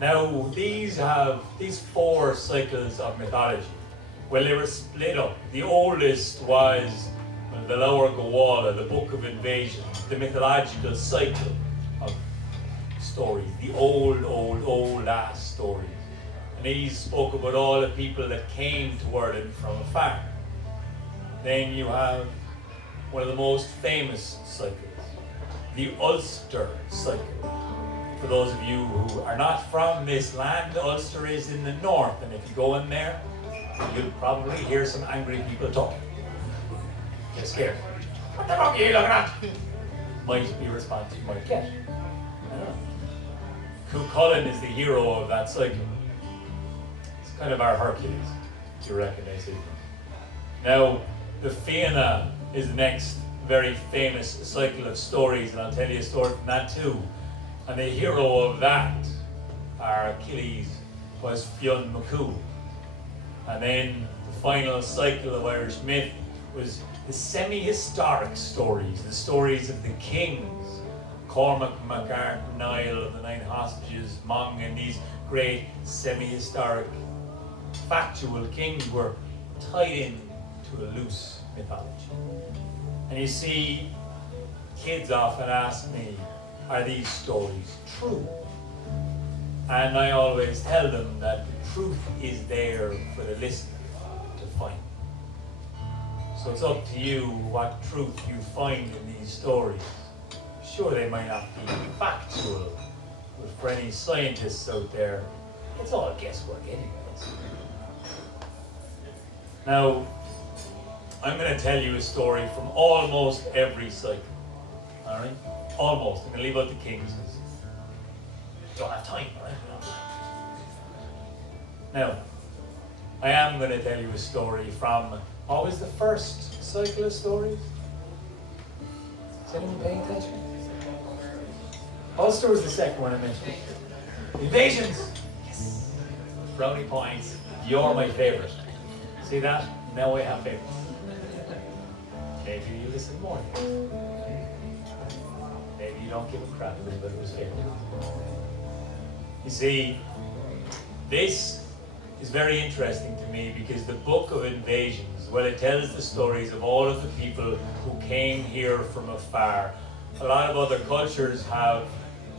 Now, these four cycles of mythology. Well, they were split up. The oldest was the Lower Gawala, the Book of Invasion, the mythological cycle of stories, the old ass stories. And these spoke about all the people that came to Ireland from afar. Then you have one of the most famous cycles, the Ulster cycle. For those of you who are not from this land, Ulster is in the north, and if you go in there, you'll probably hear some angry people talking. Get scared. What the fuck are you looking at? Might be a response you might get. I don't know. Cuchulainn is the hero of that cycle. It's kind of our Hercules, if you recognize it. Now, the Fianna is the next very famous cycle of stories, and I'll tell you a story from that too. And the hero of that, our Achilles, was Fionn McCoo. And then the final cycle of Irish myth was the semi-historic stories, the stories of the kings, Cormac MacArt, Niall of the Nine Hostages, Mong, and these great semi-historic factual kings were tied in to a loose mythology. And you see, kids often ask me, are these stories true? And I always tell them that the truth is there for the listener to find. So it's up to you what truth you find in these stories. Sure, they might not be factual, but for any scientists out there, it's all guesswork anyways. Now, I'm going to tell you a story from almost every cycle. All right? Almost. I'm going to leave out the kings because I don't have time. Right? Now, I am going to tell you a story from, what was the first cycle of stories? Is anyone paying attention? Ulster was the second one I mentioned. Invasions! Yes! Brownie points. You're my favourite. See that? Now I have favourites. Maybe you listen more. Maybe you don't give a crap about who's favourite. You see, this is very interesting to me because the Book of Invasions, well, it tells the stories of all of the people who came here from afar. A lot of other cultures have,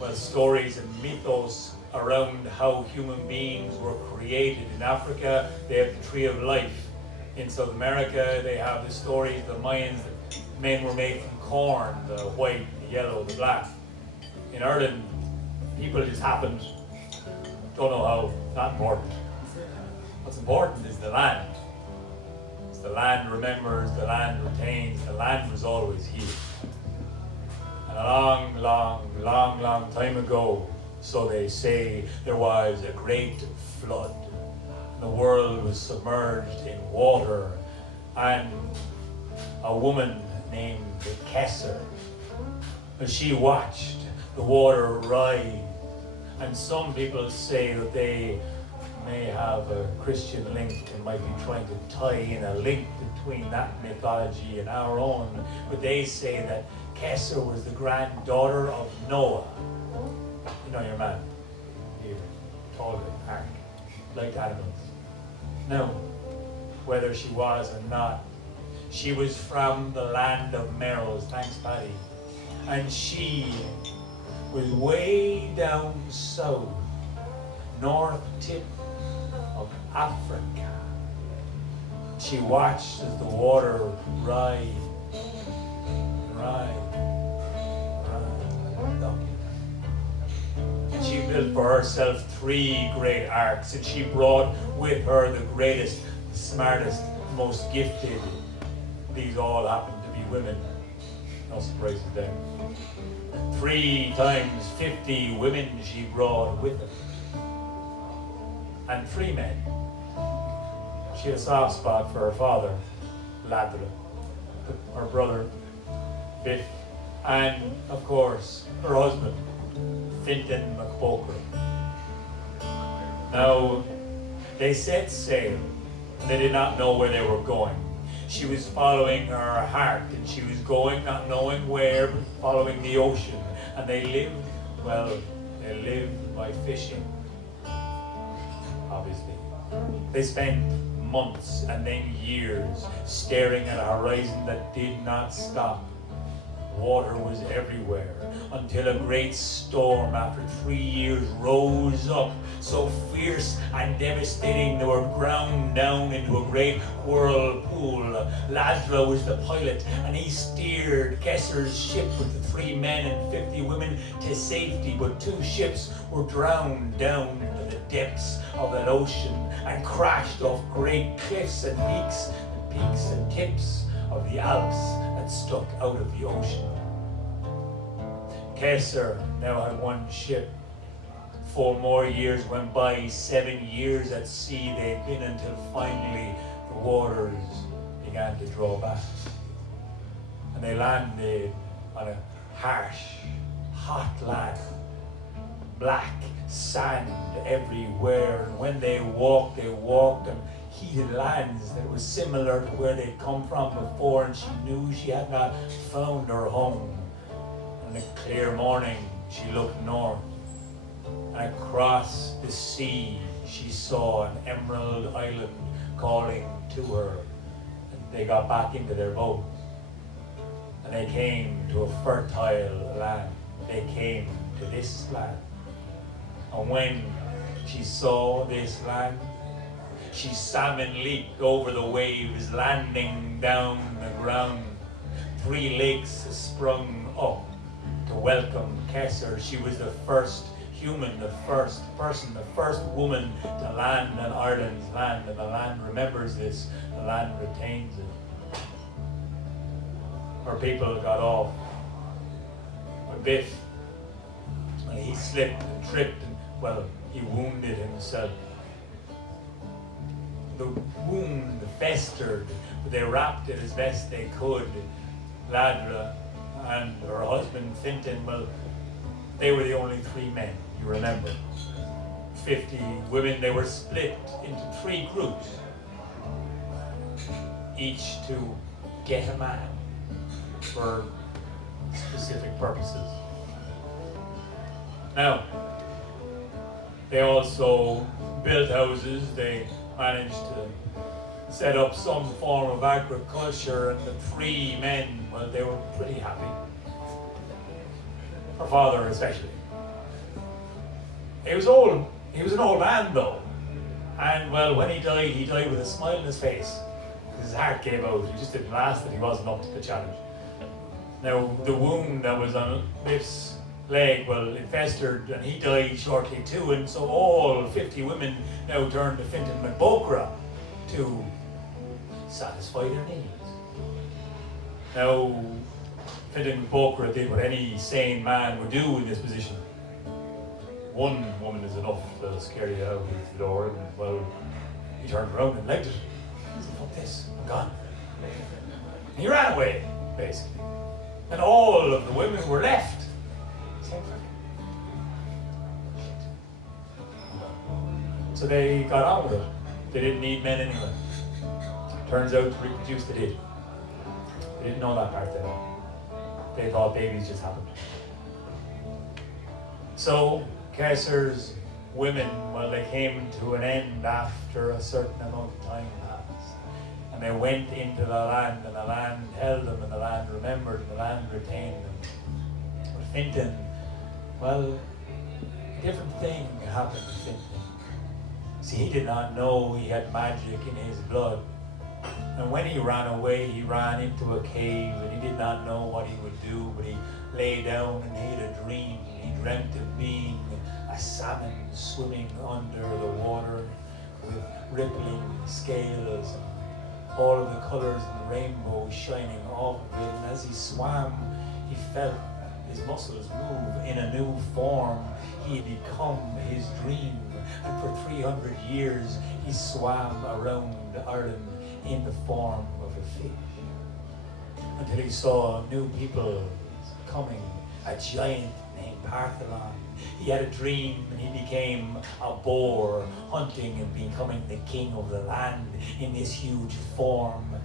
well, stories and mythos around how human beings were created. In Africa, they have the Tree of Life. In South America, they have the stories, the Mayans, that men were made from corn, the white, the yellow, the black. In Ireland, people just happened. Don't know how, not important. What's important is the land. It's the land remembers, the land retains, the land was always here. And a long time ago, so they say, there was a great flood. The world was submerged in water, and a woman named Cesaire, she watched the water rise. And some people say that they may have a Christian link and might be trying to tie in a link between that mythology and our own. But they say that Cesaire was the granddaughter of Noah. You know your man, here, taller, ark, like animals. Now, whether she was or not, she was from the land of Merrows, thanks Paddy, and she was way down south, north tip of Africa. She watched as the water rise up. And she built for herself 3 great arks, and she brought with her the greatest, the smartest, most gifted. These all happened to be women. No surprises there. 3 times 50 women she brought with her. And 3 men. She had a soft spot for her father, Ladra, her brother, Biff, and, of course, her husband, Fintan McBoker. Now, they set sail, and they did not know where they were going. She was following her heart, and she was going, not knowing where, but following the ocean. And they lived by fishing obviously. They spent months and then years staring at a horizon that did not stop. Water was everywhere until a great storm after 3 years rose up, so fierce and devastating they were ground down into a great whirlpool. Ladra was the pilot, and he steered Cesare's ship with the 3 men and 50 women to safety, but 2 ships were drowned down into the depths of that ocean and crashed off great cliffs and peaks and tips of the Alps that stuck out of the ocean. Cesaire now had 1 ship. 4 more years went by, 7 years at sea they'd been, until finally the waters began to draw back. And they landed on a harsh, hot land, black sand everywhere, and when they walked on heated lands that was similar to where they'd come from before, and she knew she had not found her home. In a clear morning, she looked north, and across the sea she saw an emerald island calling to her, and they got back into their boats, and they came to a fertile land. They came to this land, and when she saw this land, she salmon leaped over the waves, landing down the ground. 3 lakes sprung up to welcome Cesaire. She was the first human, the first person, the first woman to land on Ireland's land, and the land remembers this, the land retains it. Her people got off. But Biff, and he slipped and tripped, and, well, he wounded himself. The wound festered, but they wrapped it as best they could. Ladra and her husband Fintan, well, they were the only 3 men, you remember. 50 women, they were split into 3 groups, each to get a man for specific purposes. Now, they also built houses, they managed to set up some form of agriculture, and the 3 men, well, they were pretty happy. Her father especially. He was old. He was an old man though. And well, when he died with a smile on his face. His heart gave out. He just didn't last, and he wasn't up to the challenge. Now, the wound that was on Biff's leg, well, it festered, and he died shortly too, and so all 50 women now turned to Fintan McBokra to satisfy their needs. Now, Fintan McBokra did what any sane man would do in this position. 1 woman is enough to scare you out of the door, and well, he turned around and legged it. He said, fuck this, I'm gone. And he ran away, basically. And all of the women were left. So they got on with it. They didn't need men anyway. Turns out to reproduce they did. They didn't know that part then. They thought babies just happened. So Cesaire's women, well, they came to an end after a certain amount of time passed. And they went into the land, and the land held them, and the land remembered, and the land retained them. But Fintan, well, a different thing happened to Fintan. See, he did not know he had magic in his blood. And when he ran away, he ran into a cave, and he did not know what he would do, but he lay down and he had a dream. He dreamt of being a salmon swimming under the water with rippling scales and all of the colors of the rainbow shining off of it. And as he swam, he felt his muscles move in a new form. He had become his dream. And for 300 years, he swam around Ireland in the form of a fish, until he saw new people coming, a giant named Parnell. He had a dream, and he became a boar, hunting and becoming the king of the land in this huge form,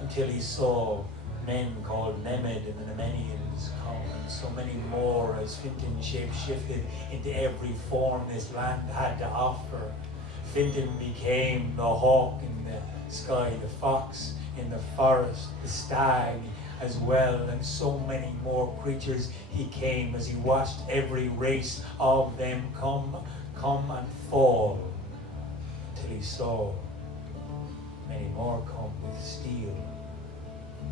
until he saw men called Nemed and the Nemenians come, and so many more as Fintan shape shifted into every form this land had to offer. Fintan became the hawk in the sky, the fox in the forest, the stag as well, and so many more creatures he came as he watched every race of them come and fall, till he saw many more come with steel,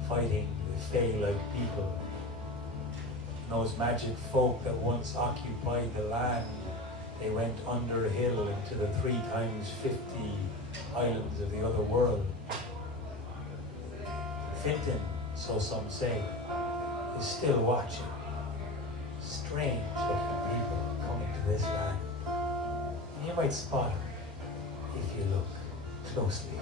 fighting the Fey-like people. And those magic folk that once occupied the land, they went under a hill into the 3 times 50 islands of the other world. Fintan, so some say, is still watching strange looking people coming to this land. And you might spot him if you look closely.